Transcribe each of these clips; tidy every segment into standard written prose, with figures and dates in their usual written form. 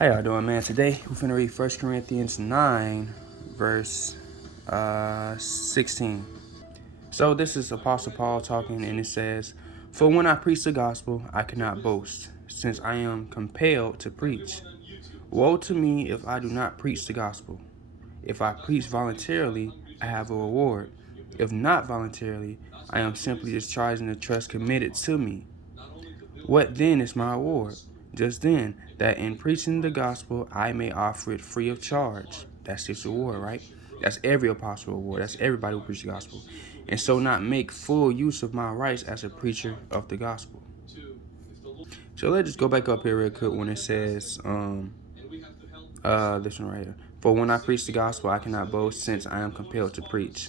How y'all doing, man? Today we're finna read 1 Corinthians 9, verse 16. So this is Apostle Paul talking, and it says, "For when I preach the gospel, I cannot boast, since I am compelled to preach. Woe to me if I do not preach the gospel. If I preach voluntarily, I have a reward. If not voluntarily, I am simply discharging the trust committed to me. What then is my reward? Just then, that in preaching the gospel, I may offer it free of charge." That's his reward, right? That's every apostle reward. That's everybody who preaches the gospel. "And so not make full use of my rights as a preacher of the gospel." So let's just go back up here real quick when it says, this one right here. "For when I preach the gospel, I cannot boast, since I am compelled to preach.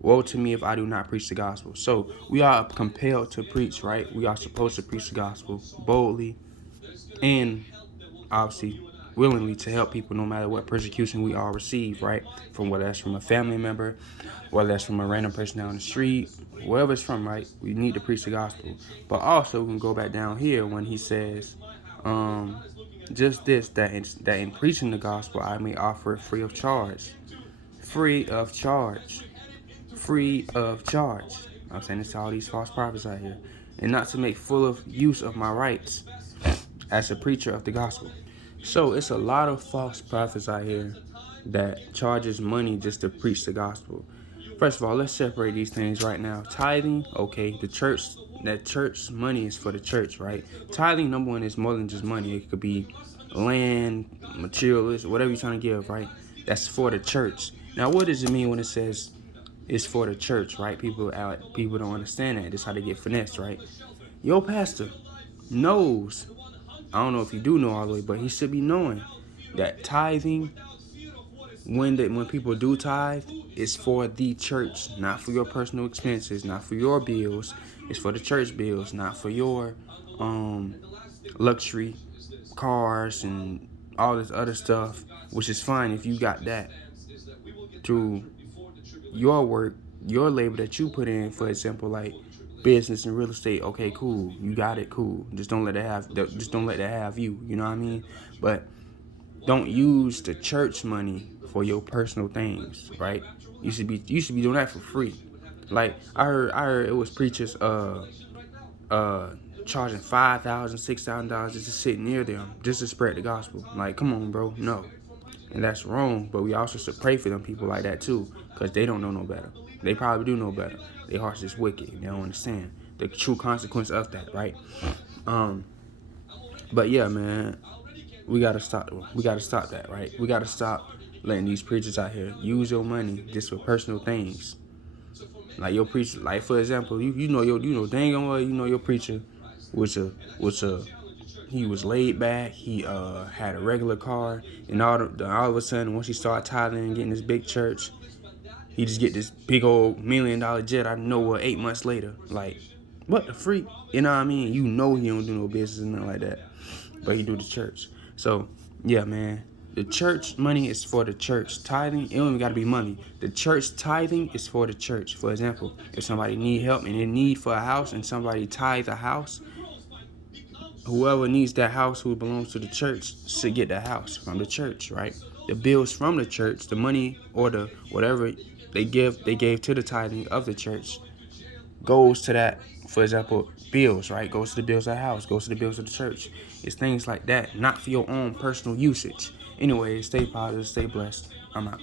Woe to me if I do not preach the gospel." So we are compelled to preach, right? We are supposed to preach the gospel boldly and obviously willingly to help people no matter what persecution we all receive, right? From whether that's from a family member, whether that's from a random person down the street, wherever it's from, right? We need to preach the gospel. But also we can go back down here when he says, just this, that in preaching the gospel I may offer it free of charge. Free of charge. Free of charge. I'm saying this to all these false prophets out here. "And not to make full of use of my rights as a preacher of the gospel." So it's a lot of false prophets out here that charges money just to preach the gospel. First of all, let's separate these things right now. Tithing, okay, that church money is for the church, right? Tithing, number one, is more than just money. It could be land, materials, whatever you're trying to give, right? That's for the church. Now, what does it mean when it says it's for the church, right? People don't understand that. That's how they get finessed, right? Your pastor knows, I don't know if you do know all the way, but he should be knowing that tithing, when people do tithe, it's for the church, not for your personal expenses, not for your bills. It's for the church bills, not for your luxury cars and all this other stuff, which is fine if you got that through your work, your labor that you put in. For example, like business and real estate. Okay, cool, you got it, cool. Just don't let that have you. You know what I mean? But don't use the church money for your personal things, right? You should be doing that for free. Like I heard it was preachers charging $5,000, $6,000 just to sit near them, just to spread the gospel. Like, come on, bro, no. And that's wrong. But we also should pray for them people like that too, because they don't know no better. They probably do know better. Their hearts is wicked. They don't understand the true consequence of that, right? But yeah, man, we gotta stop that, right? We gotta stop letting these preachers out here use your money just for personal things. Like your preacher, like for example, you know dang well, your preacher was he was laid back. He had a regular car, and all of a sudden, once he started tithing and getting this big church, he just get this big old $1 million jet out of nowhere 8 months later. Like, what the freak? You know what I mean? You know he don't do no business and nothing like that, but he do the church. So yeah, man. The church money is for the church. Tithing, it don't even gotta be money. The church tithing is for the church. For example, if somebody need help and they need for a house and somebody tithe a house, whoever needs that house who belongs to the church should get that house from the church, right? The bills from the church, the money or the whatever they gave to the tithing of the church goes to that. For example, bills, right? Goes to the bills of the house, goes to the bills of the church. It's things like that, not for your own personal usage. Anyway, stay positive, stay blessed. I'm out.